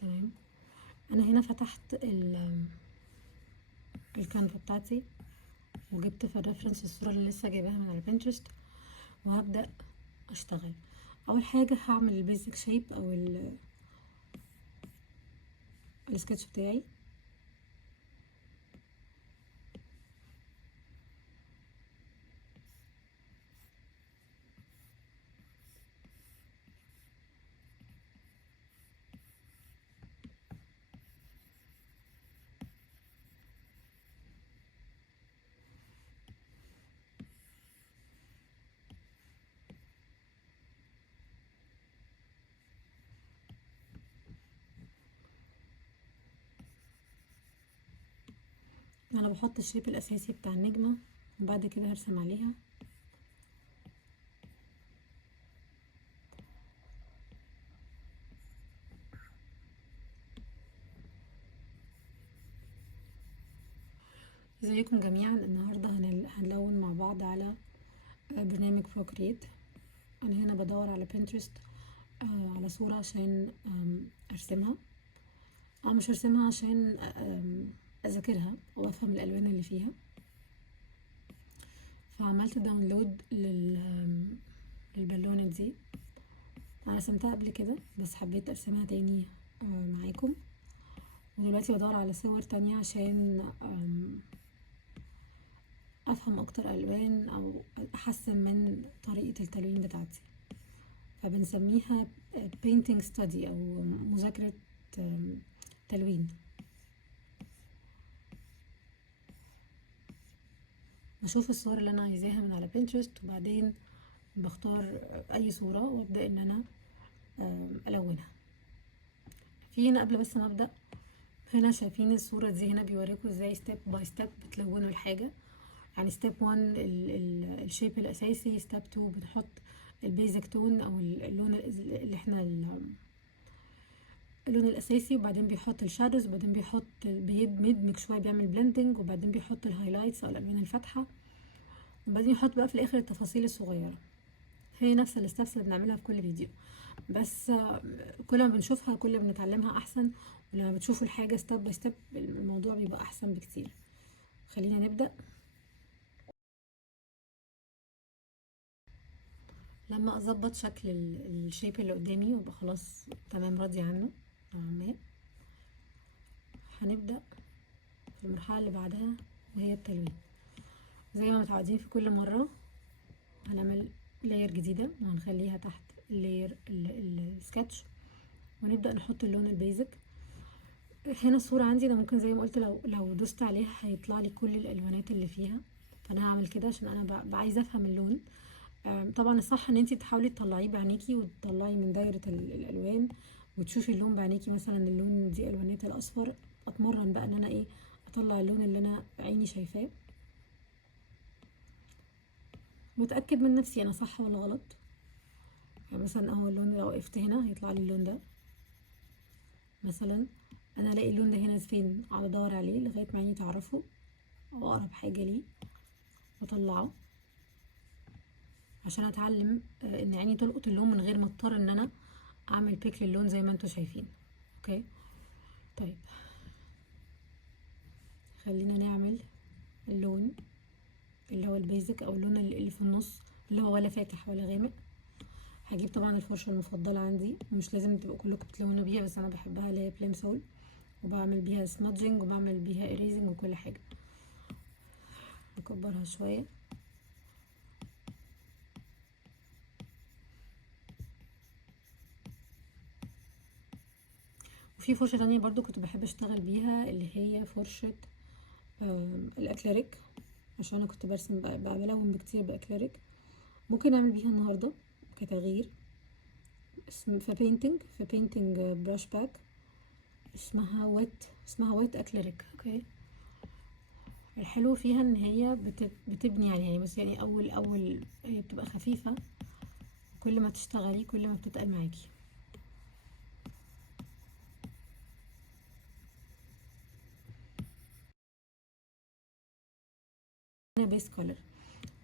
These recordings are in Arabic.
تمام. انا هنا فتحت الكانفا بتاعتي، وجبت في الريفرنس الصورة اللي لسه جايباها من على بنترست، وهبدأ اشتغل. اول حاجة هعمل البيزك شيب او السكتش بتاعي. انا بحط الشيب الاساسي بتاع النجمة، وبعد كده هرسم عليها. ازيكم جميعا. النهاردة هنلون مع بعض على برنامج بروكريت. انا هنا بدور على بنترست على صورة عشان ارسمها، او مش ارسمها، عشان اذاكرها وافهم الالوان اللي فيها. فعملت داونلود للبالونة دي. انا رسمتها قبل كده بس حبيت ارسمها تاني معاكم. ودلوقتي بدور على صور تانية عشان افهم اكتر الوان او احسن من طريقة التلوين بتاعتي. فبنسميها painting study او مذاكرة تلوين. بشوف الصور اللي انا عايزاها من على بنترست، وبعدين بختار اي صورة وابدأ ان انا الونها. في هنا قبل بس ما ابدأ، هنا شايفين الصورة دي؟ هنا بيوريكوا ازاي ستيب باي ستيب بتلونوا الحاجة. يعني ستيب 1 الشيب الاساسي، ستيب 2 بنحط البيزك تون او اللون اللي احنا اللون الاساسي، وبعدين بيحط الشادوز، وبعدين بيدمج شويه بيعمل بلندنج، وبعدين بيحط الهايلايتس او الالوان الفاتحه، وبعدين يحط بقى في الاخر التفاصيل الصغيره. هي نفس الستبس اللي بنعملها في كل فيديو، بس كل ما بنشوفها كل ما بنتعلمها احسن. ولما بتشوفوا الحاجه ستيب باي ستيب الموضوع بيبقى احسن بكتير. خلينا نبدا. لما اظبط شكل الشيب اللي قدامي وابقى خلاص تمام راضيه عنه نوعا ما، هنبدا في المرحله اللي بعدها، وهي التلوين. زي ما متعودين في كل مرة هنعمل لاير جديدة وهنخليها تحت اللاير السكتش، ونبدأ نحط اللون البيزك. هنا الصورة عندي انا ممكن زي ما قلت لو دوست عليها هيطلع لي كل الالوانات اللي فيها، فانا هعمل كده عشان انا عايزة افهم اللون. طبعا الصح ان انتي تحاولي تطلعيه بعينيكي وتطلعي من دايرة الالوان وتشوفي اللون بعينيكي. مثلا اللون دي الوانات الاصفر، اتمرن بقى ان انا ايه اطلع اللون اللي انا عيني شايفاه، متأكد من نفسي انا صح ولا غلط. يعني مثلا اهو اللون لو وقفت هنا هيطلع لي اللون ده مثلا. انا الاقي اللون ده هنا فين، اقعد ادور عليه لغايه ما عيني تعرفه او اقرب حاجه ليه واطلعه، عشان اتعلم ان عيني تلقط اللون من غير ما اضطر ان انا اعمل بيك للون زي ما انتوا شايفين. اوكي طيب، خلينا نعمل اللون اللي هو البيزك او اللون اللي في النص، اللي هو ولا فاتح ولا غامق. هجيب طبعا الفرشه المفضله عندي، مش لازم تبقوا كلكم بتلونوا بيها، بس انا بحبها اللي هي بليم سول، وبعمل بيها سمادجنج وبعمل بيها اريزنج وكل حاجه. نكبرها شويه. وفي فرشه تانية برضو كنت بحب اشتغل بيها، اللي هي فرشه الاكليريك، عشان انا كنت برسم بقى بلون بكتير باكليريك. ممكن اعمل بيها النهارده كتغيير. في بينتنج براش باك، اسمها ويت اكليريك. اوكي، الحلو فيها ان هي بتبني يعني بس يعني اول هي بتبقى خفيفه، كل ما تشتغلي كل ما بتتقل معاكي. هنا بيس كولر.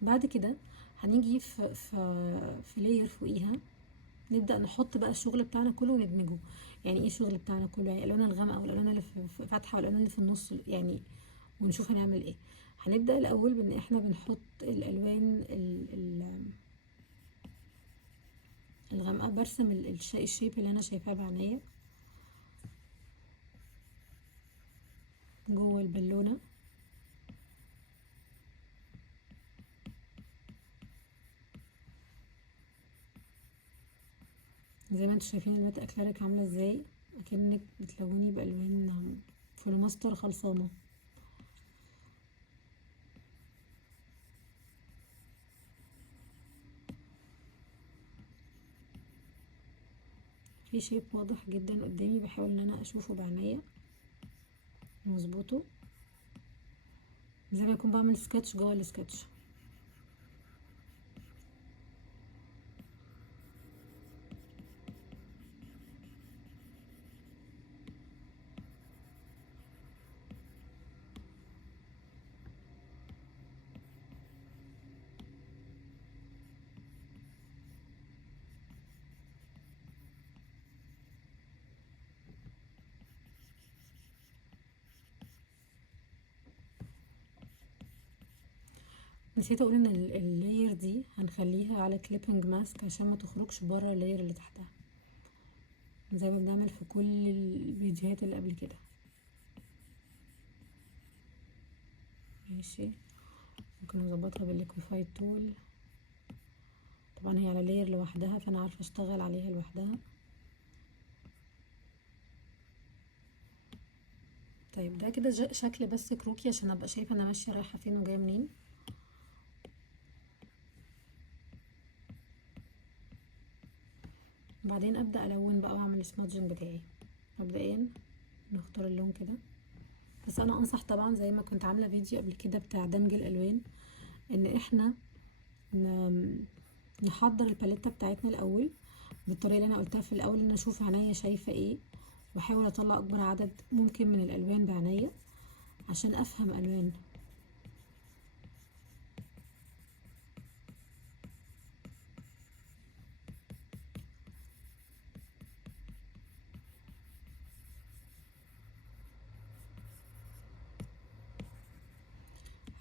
بعد كده هنيجي في لاير فوقيها نبدأ نحط بقى الشغل بتاعنا كله وندمجه. يعني ايه الشغل بتاعنا كله؟ يعني الالوان الغامقة والالوان اللي فاتحة والالوان اللي في النص يعني، ونشوف هنعمل ايه. هنبدأ الاول بان احنا بنحط الالوان الغامقة. برسم الشيب اللي انا شايفاه بعينيا جوه البالونة. زي ما انتوا شايفين الوات اكلارك عاملة ازاي، اكنك بتلوني بالوان فلوماستر خلصانة. في شيب واضح جدا قدامي، بحاول ان انا اشوفه بعينيا مظبوطه، زي ما يكون بعمل سكتش جوه السكتش. نسيت اقول ان اللاير دي هنخليها على كليبنج ماسك عشان ما تخرجش بره اللاير اللي تحتها، زي ما بنعمل في كل الفيديوهات اللي قبل كده. ماشي، ممكن نظبطها بالليكويفايد تول. طبعا هي على لاير لوحدها فانا عارفه اشتغل عليها لوحدها. طيب ده كده شكل بس كروكي عشان ابقى شايفه انا ماشيه رايحه فين وجايه منين. بعدين ابدا الون بقى واعمل سمادجنج بتاعي. مبدئيا نختار اللون كده، بس انا انصح طبعا زي ما كنت عامله فيديو قبل كده بتاع دمج الالوان ان احنا نحضر الباليتة بتاعتنا الاول بالطريقه اللي انا قلتها في الاول، ان اشوف عينيا شايفه ايه واحاول اطلع اكبر عدد ممكن من الالوان بعينيا عشان افهم الوان.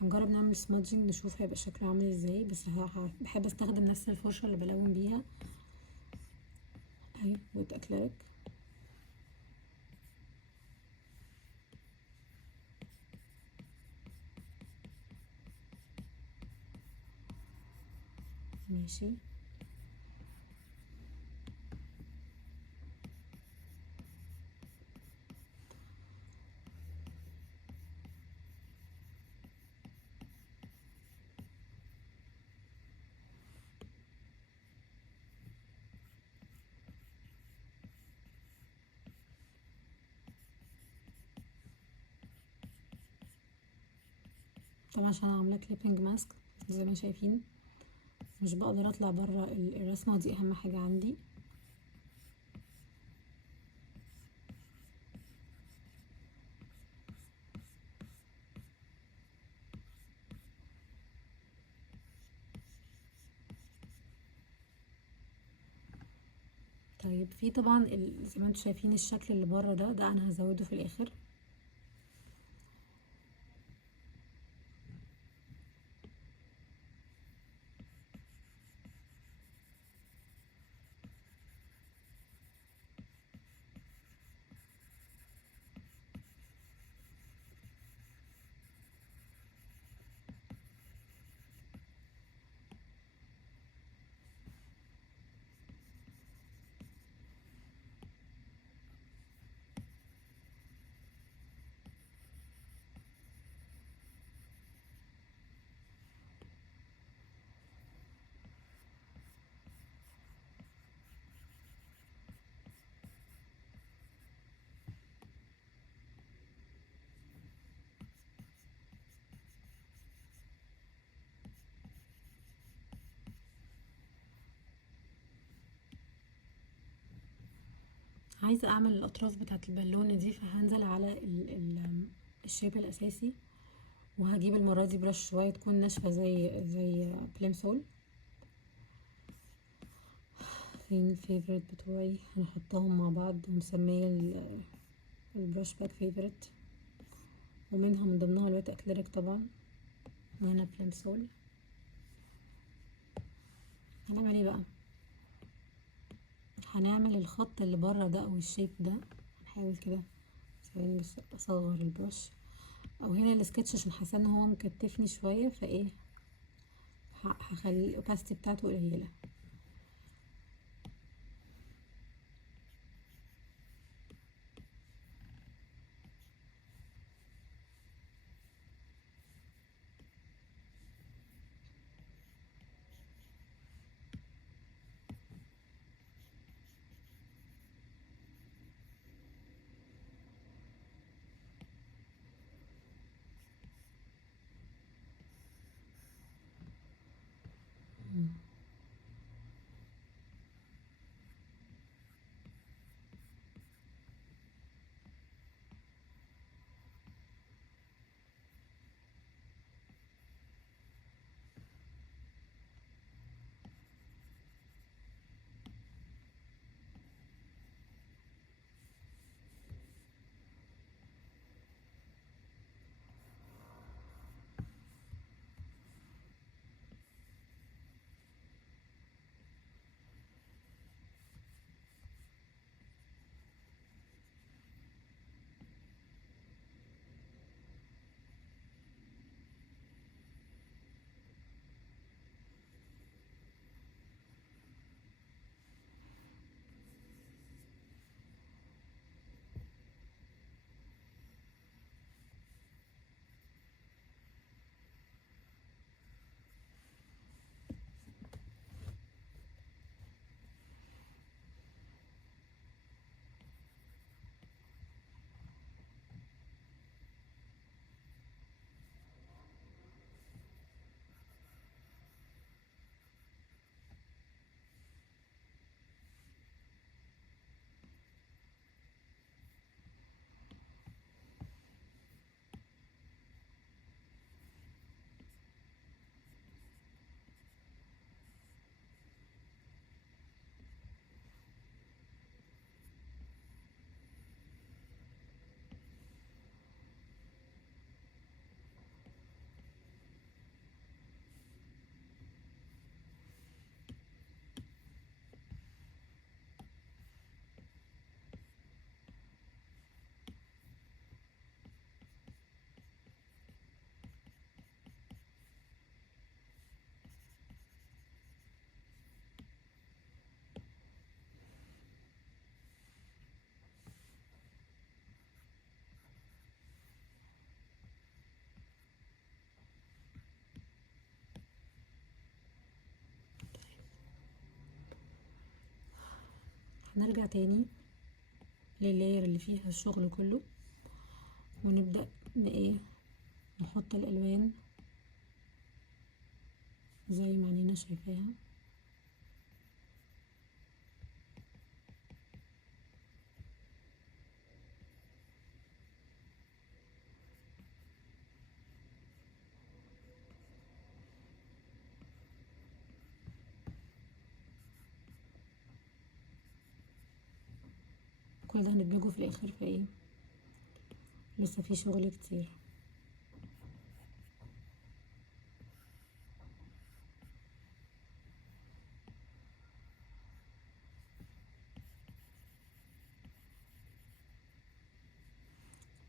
هنجرب نعمل سمادجنج نشوف هيبقى شكله عامل ازاي، بس بحب استخدم نفس الفرشه اللي بلون بيها اهي ويت اكليريك. ماشي، طبعا عشان انا عامله كليبنج ماسك زي ما شايفين مش بقدر اطلع بره الرسمه دي، اهم حاجه عندي. طيب في طبعا زي ما انتوا شايفين الشكل اللي بره ده انا هزوده في الاخر. عايزه اعمل الاطراف بتاعه البالونه دي، فهنزل على الشيب الاساسي وهجيب المره دي برش شويه تكون ناشفه زي بليمسول. فين الفيفوريت بتوعي، هنحطهم مع بعض ومسمية البرش باك فيفوريت، ومنها من ضمنها الويت اكليريك طبعا، وهنا بلمسول. هنعمل ايه بقى؟ هنعمل الخط اللي بره ده او الشيب ده. هنحاول كده ثواني بس اصغر البرش، او هنا السكتش عشان حاسه ان هو مكتفني شويه، فايه هخلي الاوباستي بتاعته قليله. هنرجع تاني لللاير اللي فيها الشغل كله، ونبدأ ايه نحط الالوان زي ما عينينا شايفاها. كل ده هندمجه في الاخر في ايه، لسه في شغل كتير.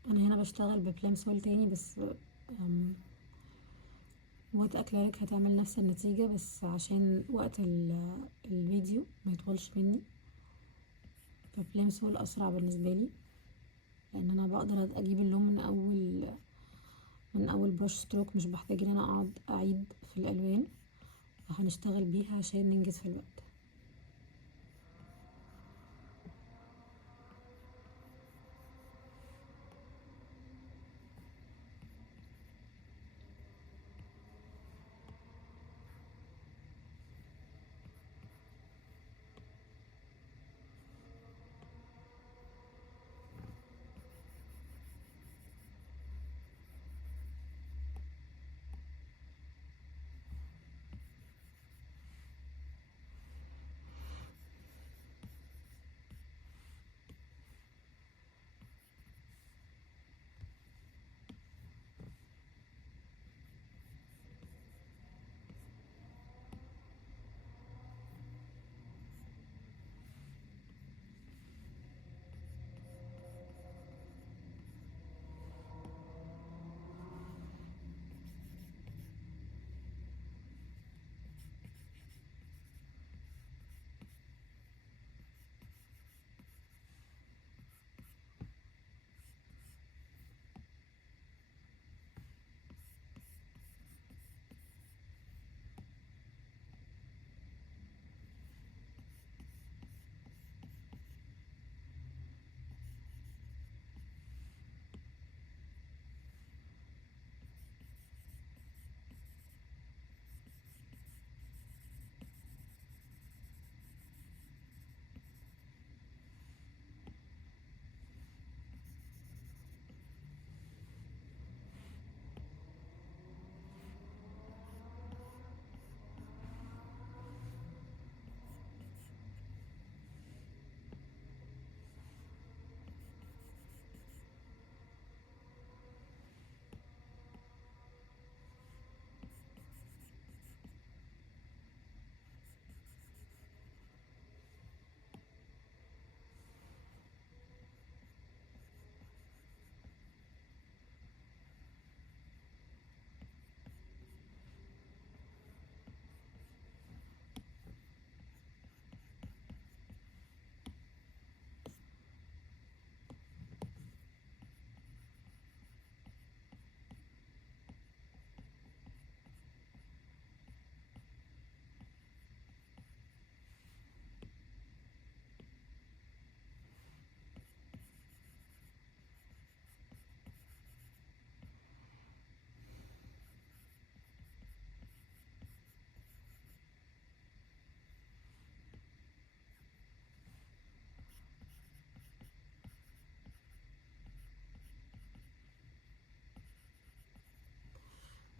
انا هنا بشتغل ببلمسول تاني، بس وات اكليريك هتعمل نفس النتيجة، بس عشان وقت الفيديو ما يطولش مني، فبلمسول اسرع بالنسبة لي، لان انا بقدر اجيب اللون من اول برش ستروك، مش بحتاج ان انا اقعد اعيد في الالوان، وهنشتغل بيها عشان ننجز في الوقت.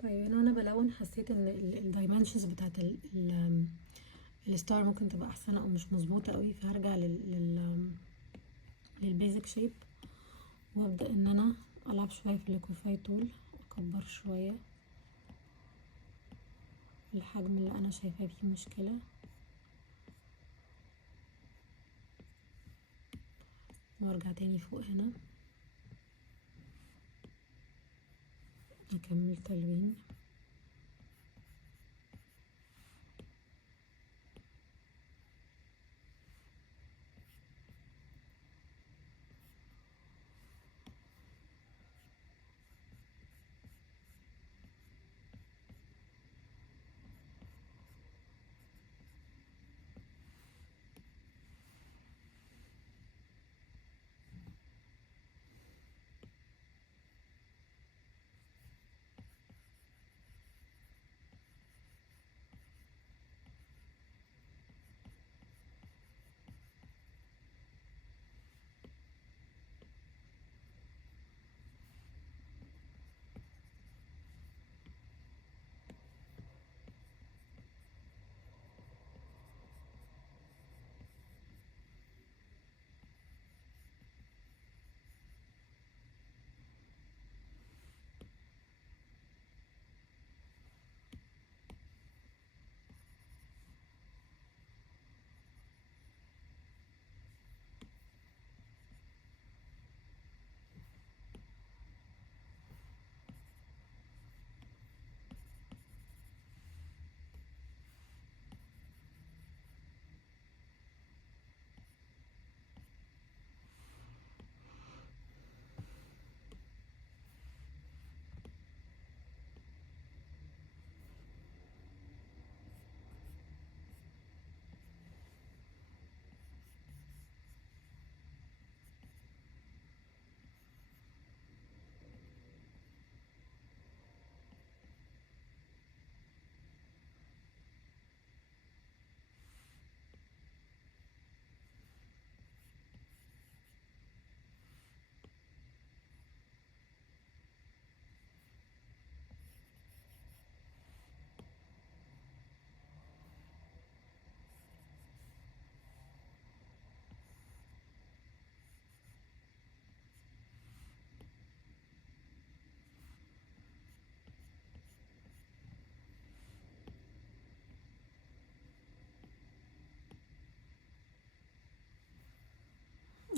طيب انا وانا بلون حسيت ان الدايمنشنز بتاعت الستار ممكن تبقى احسن او مش مظبوطه قوي، فهرجع للبيزك شيب وابدا ان انا العب شويه في الليكويفاي تول، اكبر شويه الحجم اللي انا شايفاه فيه مشكله، وارجع تاني فوق هنا اكمل تلوين.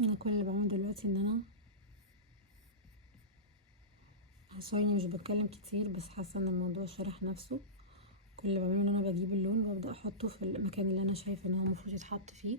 انا كل اللي بعمله دلوقتي ان انا سوري مش بتكلم كتير، بس حاسه ان الموضوع شرح نفسه. كل اللي بعمله ان انا بجيب اللون وابدا احطه في المكان اللي انا شايفه ان هو المفروض يتحط فيه.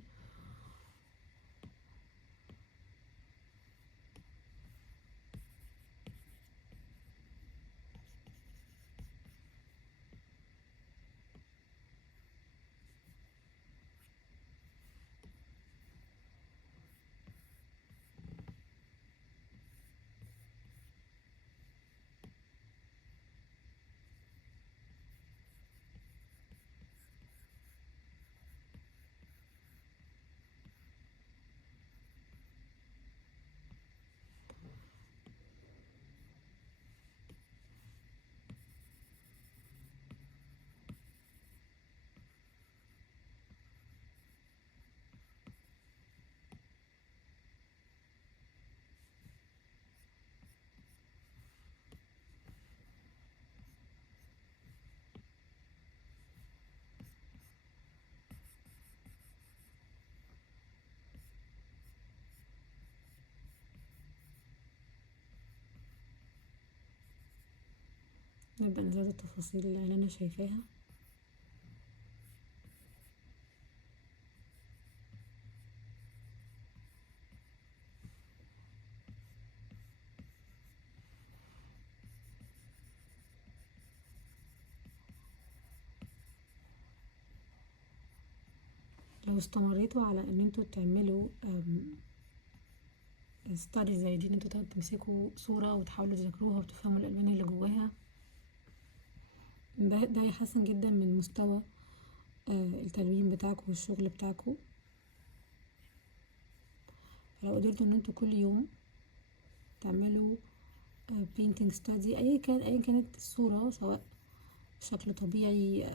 نبدأ نزود التفاصيل اللي انا شايفاها. لو استمريتوا على ان انتوا تعملوا ستادي زي دي، ان انتوا تمسكوا صورة وتحاولوا تذاكروها وتفهموا الالوان اللي جواها، ده يحسن جدا من مستوى التلوين بتاعكم والشغل بتاعكم. لو قدرتوا ان انتوا كل يوم تعملوا painting study، ايا كانت الصورة، سواء شكل طبيعي،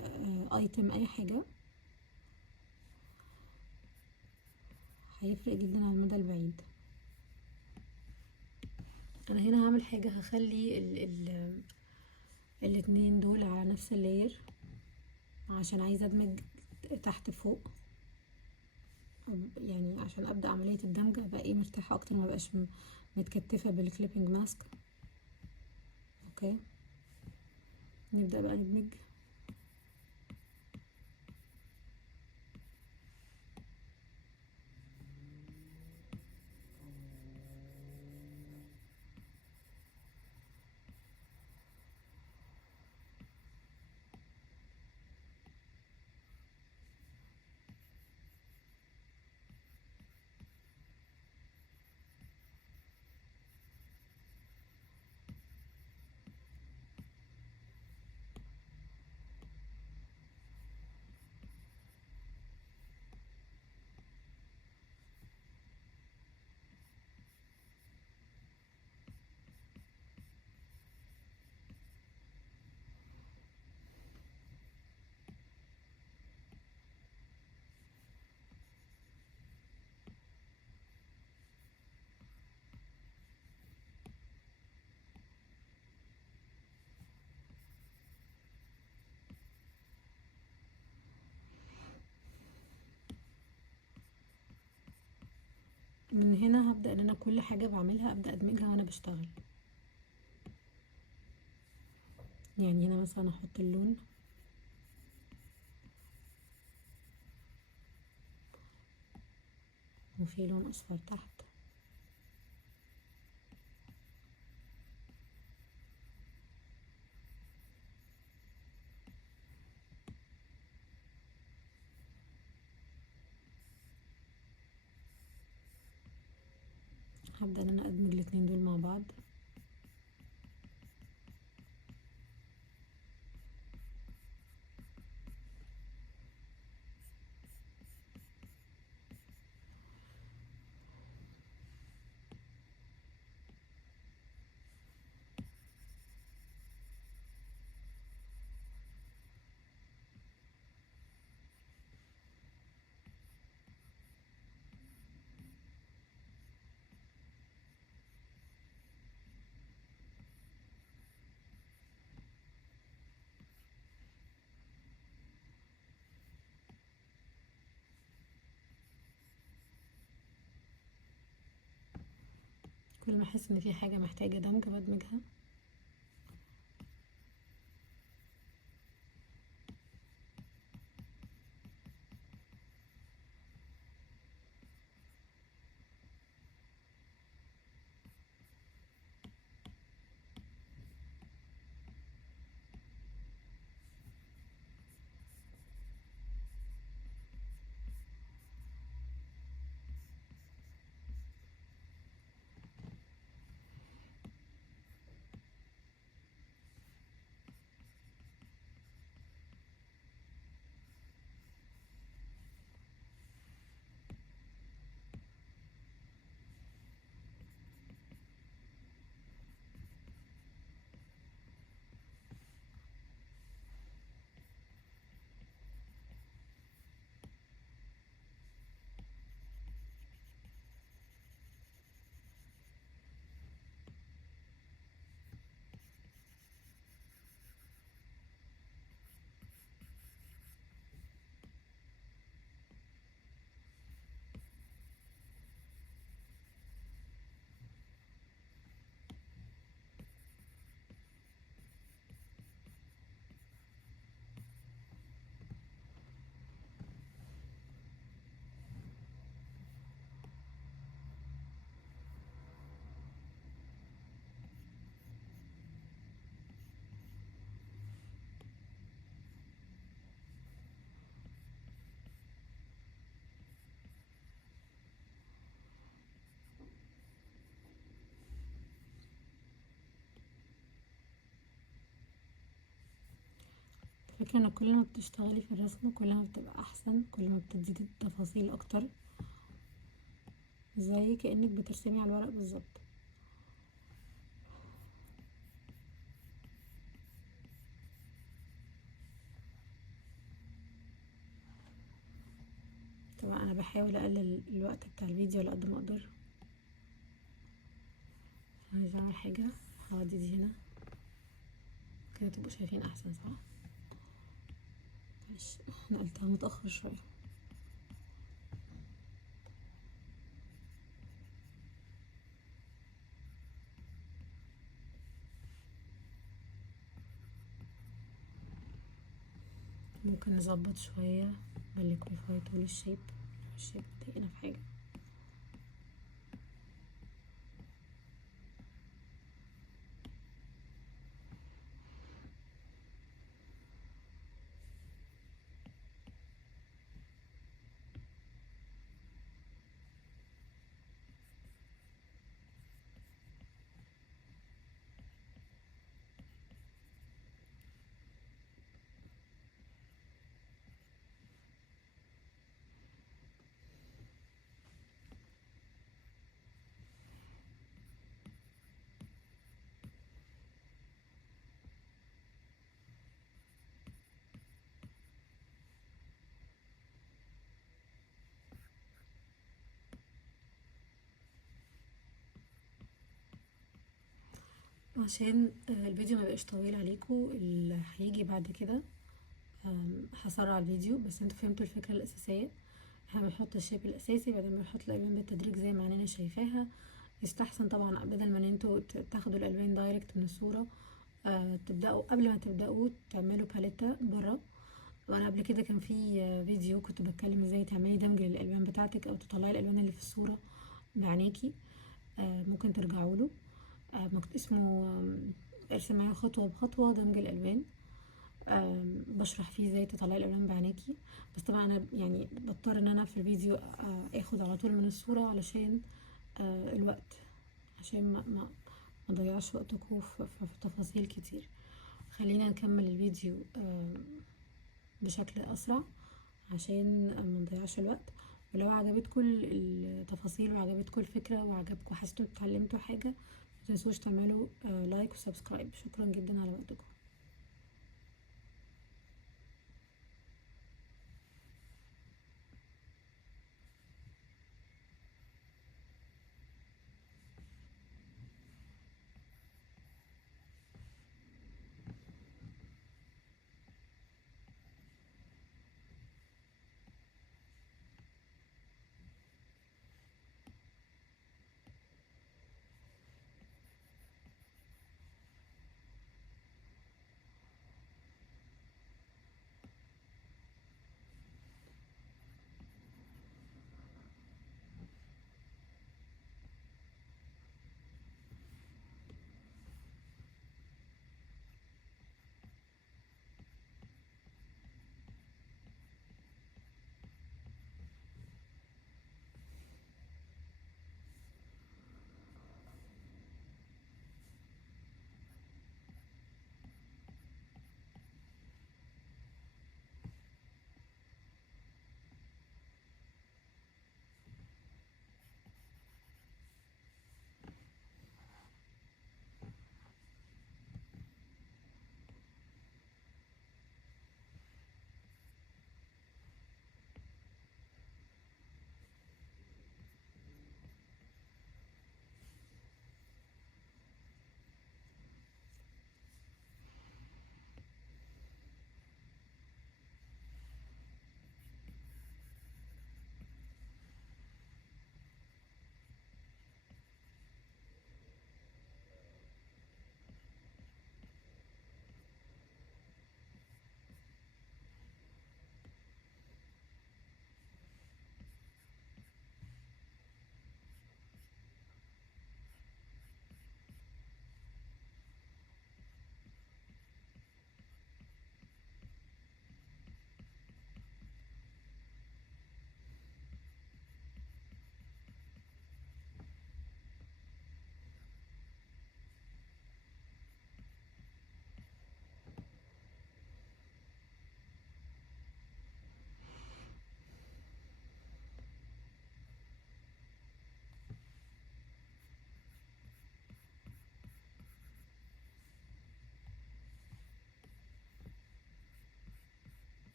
ايتم، اي حاجة، هيفرق جدا على المدى البعيد. انا هنا هعمل حاجة، هخلي الاتنين دول على نفس اللاير عشان عايزة ادمج تحت فوق، يعني عشان ابدأ عملية الدمج ابقى ايه مرتاحة اكتر، ما بقاش متكتفة بالكليبنج ماسك. اوكي، نبدأ بقى ندمج. من هنا هبدأ ان انا كل حاجة بعملها ابدأ ادمجها وانا بشتغل. يعني هنا مثلا احط اللون، وفي لون اصفر تحت، هبدأ ان انا ادمج الاتنين دول مع بعض. كل ما احس ان في حاجة محتاجة دمج بدمجها. فكرة ان كل ما بتشتغلي في الرسم كل ما بتبقى احسن، كل ما بتزيدي التفاصيل اكتر، زي كأنك بترسمي على الورق بالظبط. بحاول اقلل الوقت بتاع الفيديو على قد ما اقدر. عايزة اعمل حاجة، هودي دي هنا كده تبقوا شايفين احسن، صح؟ معلش نقلتها متأخر شوية. ممكن نظبط شوية بالليكويفاي طول الشيب، الشيب مضايقنا في حاجة. عشان الفيديو ما بقاش طويل عليكم، اللي هيجي بعد كده هسرع الفيديو، بس انتوا فهمتوا الفكرة الأساسية. احنا بنحط الشيب الأساسي، بعدين بنحط الألوان بالتدريج زي ما عينينا شايفاها. يستحسن طبعا بدل ما ان انتوا تاخدوا الألوان دايركت من الصورة، تبدأوا قبل ما تبدأوا تعملوا باليتا برا. وانا قبل كده كان في فيديو كنت بتكلم ازاي تعملي دمج للألوان بتاعتك او تطلعي الألوان اللي في الصورة بعينيكي. ممكن ترجعوا له. اسمه ارسم معايا خطوة بخطوة دمج الألوان. بشرح فيه ازاي تطلعي الألوان بعينيكي. بس طبعا انا يعني بضطر ان انا في الفيديو اخد على طول من الصورة علشان الوقت، عشان ما ضيعش وقتكم في تفاصيل كتير. خلينا نكمل الفيديو بشكل اسرع عشان ما نضيعش الوقت. ولو عجبتكم التفاصيل وعجبتكم الفكرة وعجبكم حسيتوا اتعلمتوا حاجة، متنسوش تعملوا لايك وسبسكرايب. شكرا جدا على وقتكم.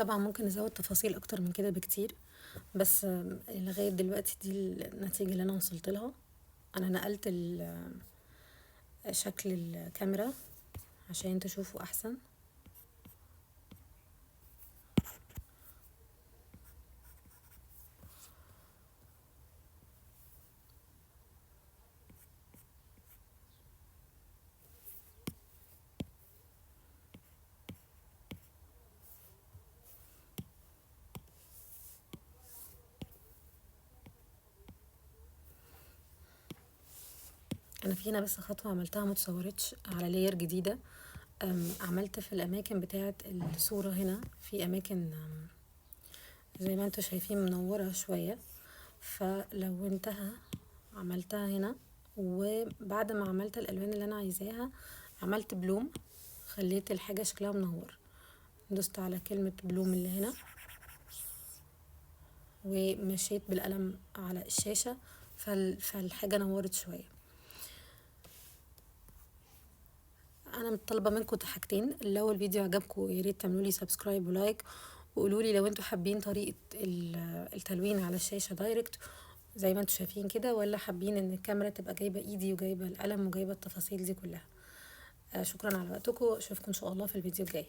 طبعا ممكن نزود تفاصيل اكتر من كده بكتير، بس لغاية دلوقتي دي النتيجة اللي انا وصلت لها. انا نقلت شكل الكاميرا عشان تشوفوا احسن. انا في هنا بس خطوة عملتها متصورتش على لاير جديدة. عملت في الاماكن بتاعة الصورة هنا في اماكن زي ما انتوا شايفين منورة شوية، فلونتها عملتها هنا. وبعد ما عملت الالوان اللي انا عايزاها عملت بلوم، خليت الحاجة شكلها منور. دوست على كلمة بلوم اللي هنا ومشيت بالقلم على الشاشة، فالحاجة نورت شوية. انا طالبه منكم حاجتين: لو الفيديو عجبكم يا ريت تعملوا لي سبسكرايب ولايك، وقولوا لي لو انتوا حابين طريقه التلوين على الشاشه دايركت زي ما انتوا شايفين كده، ولا حابين ان الكاميرا تبقى جايبه ايدي وجايبه القلم وجايبه التفاصيل دي كلها. شكرا على وقتكم، اشوفكم ان شاء الله في الفيديو الجاي.